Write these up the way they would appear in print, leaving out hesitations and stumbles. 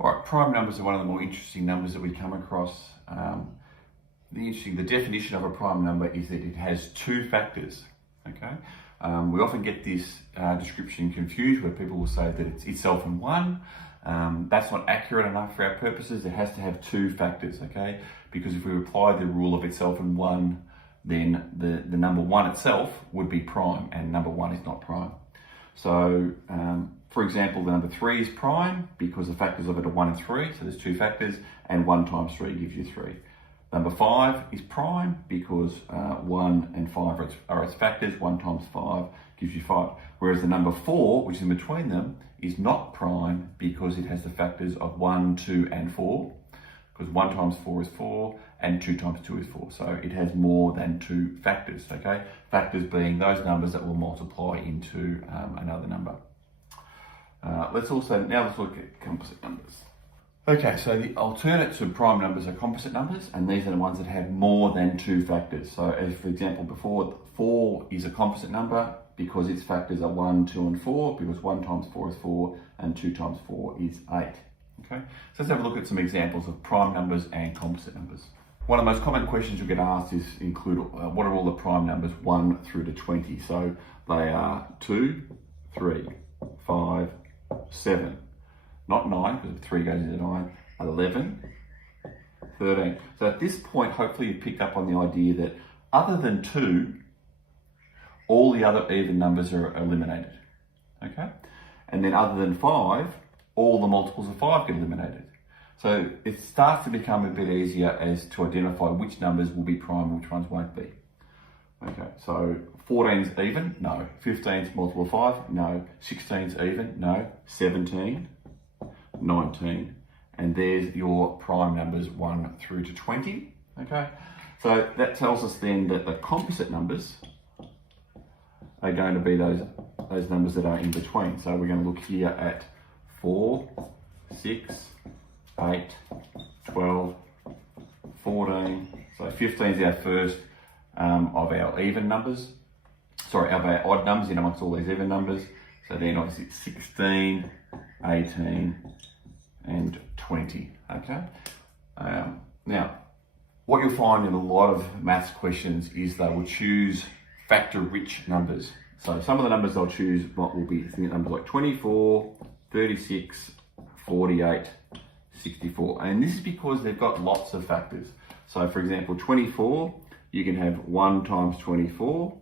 All right, prime numbers are one of the more interesting numbers that we come across. The definition of a prime number is that it has two factors, okay? We often get this description confused where people will say that it's itself and one. That's not accurate enough for our purposes. It has to have two factors, okay? Because if we apply the rule of itself and one, then the number one itself would be prime, and number one is not prime. So, for example, the number 3 is prime because the factors of it are 1 and 3, so there's two factors, and 1 times 3 gives you 3. Number 5 is prime because 1 and 5 are its factors. 1 times 5 gives you 5. Whereas the number 4, which is in between them, is not prime because it has the factors of 1, 2, and 4. Because 1 times 4 is 4, and 2 times 2 is 4. So it has more than two factors, okay? Factors being those numbers that will multiply into another number. Let's look at composite numbers. Okay, so the alternate to prime numbers are composite numbers, and these are the ones that have more than two factors. So as for example before, 4 is a composite number because its factors are 1, 2, and 4, because 1 times 4 is 4, and 2 times 4 is 8. Okay, so let's have a look at some examples of prime numbers and composite numbers. One of the most common questions you get asked is what are all the prime numbers 1 through to 20? So they are 2, 3, 5, 7, not 9, because 3 goes into 9, 11, 13. So at this point, hopefully you've picked up on the idea that other than 2, all the other even numbers are eliminated, okay? And then other than 5, all the multiples of 5 get eliminated. So it starts to become a bit easier as to identify which numbers will be prime and which ones won't be. Okay, so 14's even? No. 15's multiple of 5? No. 16's even? No. 17, 19, and there's your prime numbers 1 through to 20. Okay, so that tells us then that the composite numbers are going to be those numbers that are in between. So we're going to look here at 4, 6, 8, 12, 14. So 15 is our first of our even numbers. Sorry, of our odd numbers in amongst all these even numbers. So then obviously 16, 18, and 20, okay? Now, what you'll find in a lot of maths questions is they will choose factor-rich numbers. So some of the numbers they'll choose will be numbers like 24, 36, 48, 64. And this is because they've got lots of factors. So for example, 24, you can have 1 times 24,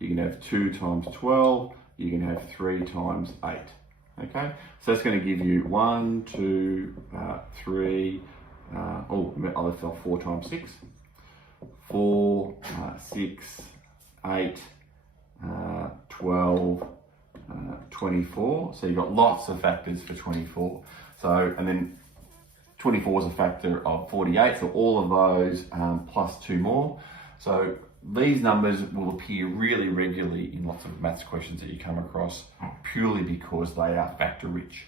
you can have 2 times 12, you can have 3 times 8. Okay, so that's going to give you 1, 2, 3, I left off 4 times 6, 4, 6, 8, 12, 24. So you've got lots of factors for 24. So, and then 24 is a factor of 48, so all of those plus 2 more. So these numbers will appear really regularly in lots of maths questions that you come across purely because they are factor rich.